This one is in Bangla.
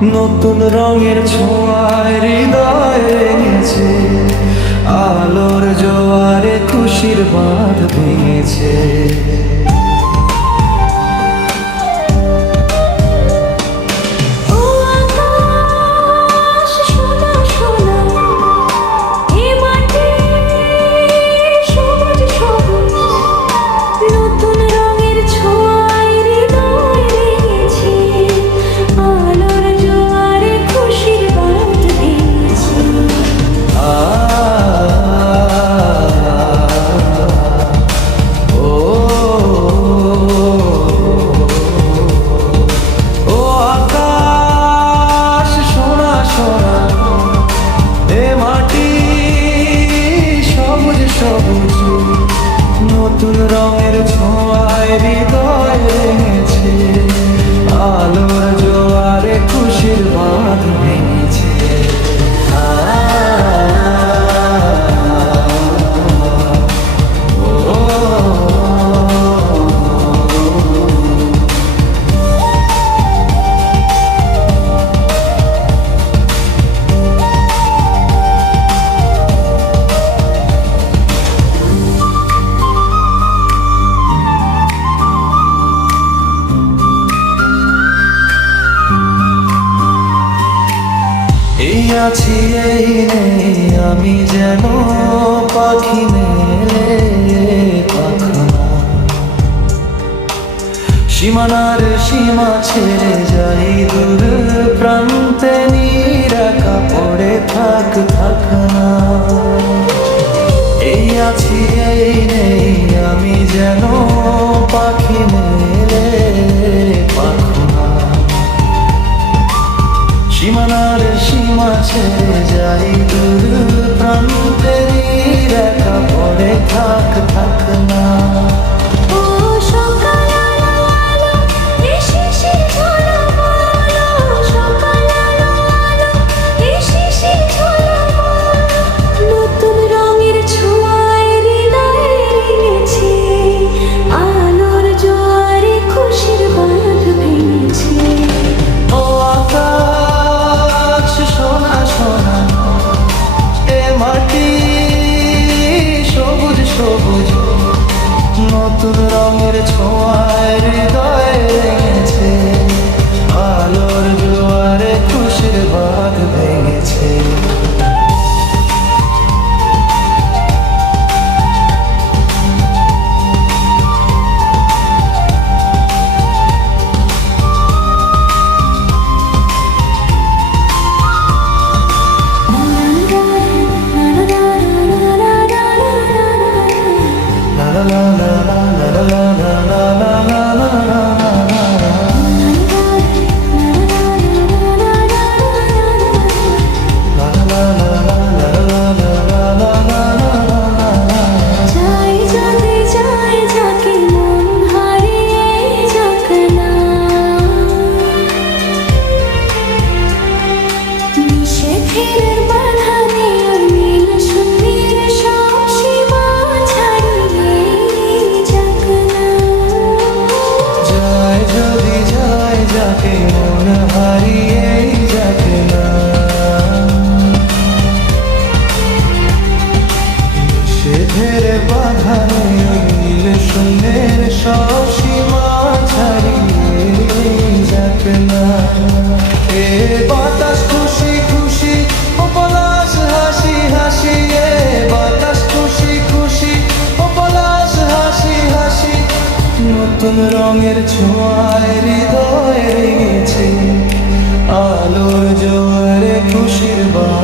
নতুন রঙের ছোঁয়ায় হৃদয় রেঙেছে, আলোর জোয়ারে খুশির বাঁধ ভেঙেছে। নতুন রঙের ছোঁয়ায় হৃদয় রেঙেছে, আলোর জোয়ারে খুশির বাঁধ ভেঙেছে। এই আছি এই নেই আমি যেন পাখি মেলে পাখনা, সীমানার সীমা ছেড়ে যাই দূর প্রান্তে, নিরাকা পড়ে থাক না। এই আছি এই নেই আমি যেন পাখি মেলে পাখনা, সীমানার সীমা ছেড়ে যাই দূর প্রান্তে, নিরাকা পড়ে থাক না। নতুন রঙের ছোঁয়ায় হৃদয় রেঙেছে, আলোর জোয়ারে খুশির বাঁধ ভেঙেছে। মন হারিয়ে যাবে না, নিষেধের বাধা নীল শূন্যের সব সীমা ছাড়িয়ে যাবে না। এ বাতাস খুশি খুশি ও পলাশ হাসি হাসি, এ বাতাস খুশি খুশি ও পলাশ হাসি হাসি, নতুন রঙের ছোঁয়ায় হৃদয় রেঙেছে, আলোর জোয়ারে খুশির বাঁধ